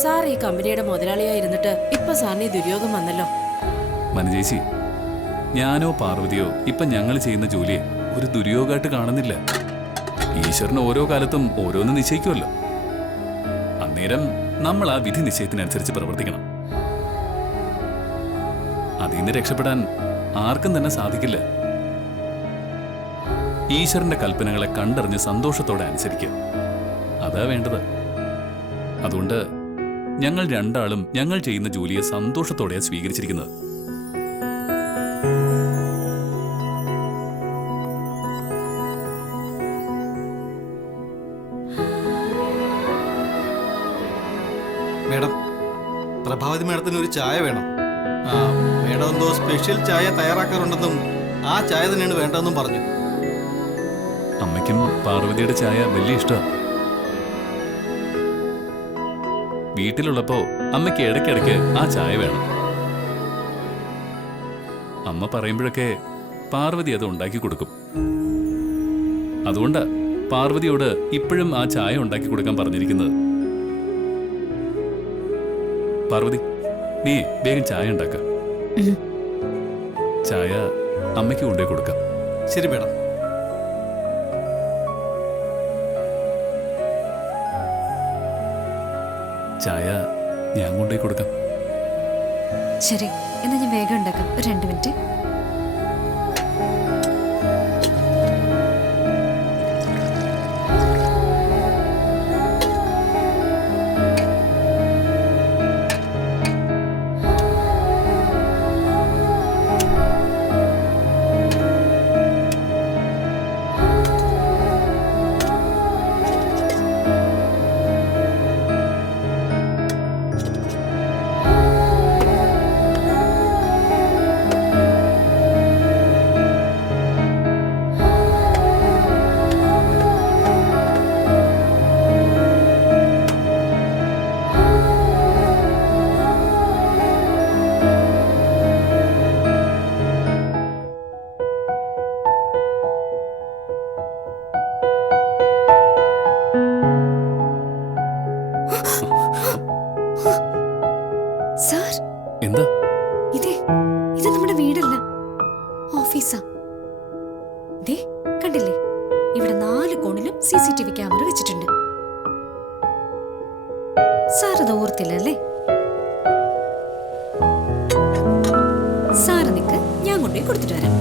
Sir ഈ കമ്പനിയുടെ മുതലാളിയായിരുന്നിട്ട് ഇപ്പൊ സാറിന് ഈ ദുര്യോഗം വന്നല്ലോ. മനജേച്ചി, ഞാനോ പാർവതിയോ ഇപ്പൊ ഞങ്ങൾ ചെയ്യുന്ന ജോലിയെ ഒരു ദുര്യോഗമായിട്ട് കാണുന്നില്ല. ഈശ്വരന് ഓരോ കാലത്തും ഓരോന്ന് നിശ്ചയിക്കുമല്ലോ. അന്നേരം നമ്മൾ ആ വിധി നിശ്ചയത്തിനനുസരിച്ച് പ്രവർത്തിക്കണം. അതിൽ നിന്ന് രക്ഷപ്പെടാൻ ആർക്കും തന്നെ സാധിക്കില്ല. ഈശ്വരന്റെ കൽപ്പനകളെ കണ്ടറിഞ്ഞ് സന്തോഷത്തോടെ അനുസരിക്കുക, അതാ വേണ്ടത്. അതുകൊണ്ട് ഞങ്ങൾ രണ്ടാളും ഞങ്ങൾ ചെയ്യുന്ന ജോലിയെ സന്തോഷത്തോടെയാണ് സ്വീകരിച്ചിരിക്കുന്നത്. മേഡം, പ്രഭാവതി മേഡത്തിന് ഒരു ചായ വേണം. മേഡം എന്തോ സ്പെഷ്യൽ ചായ തയ്യാറാക്കാറുണ്ടെന്നും ആ ചായ തന്നെയാണ് വേണ്ടതെന്നും പറഞ്ഞു. അമ്മയ്ക്കും പാർവതിയുടെ ചായ വലിയ ഇഷ്ടമാണ്. വീട്ടിലുള്ളപ്പോ അമ്മയ്ക്ക് ഇടയ്ക്കിടയ്ക്ക് ആ ചായ വേണം. അമ്മ പറയുമ്പോഴൊക്കെ പാർവതി അത് ഉണ്ടാക്കി കൊടുക്കും. അതുകൊണ്ട് പാർവതിയോട് ഇപ്പോഴും ആ ചായ ഉണ്ടാക്കി കൊടുക്കാൻ പറഞ്ഞിരിക്കുന്നത്. പാർവതി, നീ വേഗം ചായ ഉണ്ടാക്ക. ചായ അമ്മയ്ക്ക് കൊണ്ടേ കൊടുക്കാം. ശരി മേഡം. ചായ ഞാൻ കൊണ്ടേ കൊടുക്കാം. ശരി, എന്നാ ഞാൻ വേഗം ഉണ്ടാക്കാം. ഒരു 2 മിനിറ്റ്. സാർ, എന്താ ഇത് നമ്മുടെ വീടല്ല, ഓഫീസാ. ദേ കണ്ടില്ലേ, ഇവിടെ 4 കോണിലും CCTV ക്യാമറ വെച്ചിട്ടുണ്ട്. സാർ അത് ഓർത്തില്ല അല്ലേ? സാറ് നിക്ക്, ഞാൻ കൊണ്ടുപോയി കൊടുത്തിട്ട് വരാം.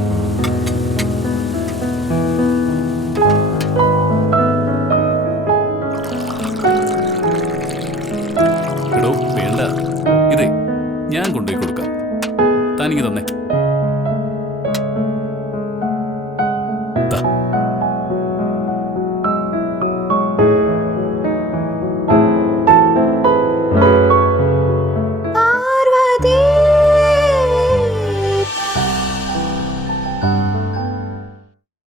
എടോ വേണ്ട, ഇതേ ഞാൻ കൊണ്ടുപോയി കൊടുക്കാം. താനിക്ക് തന്നെ.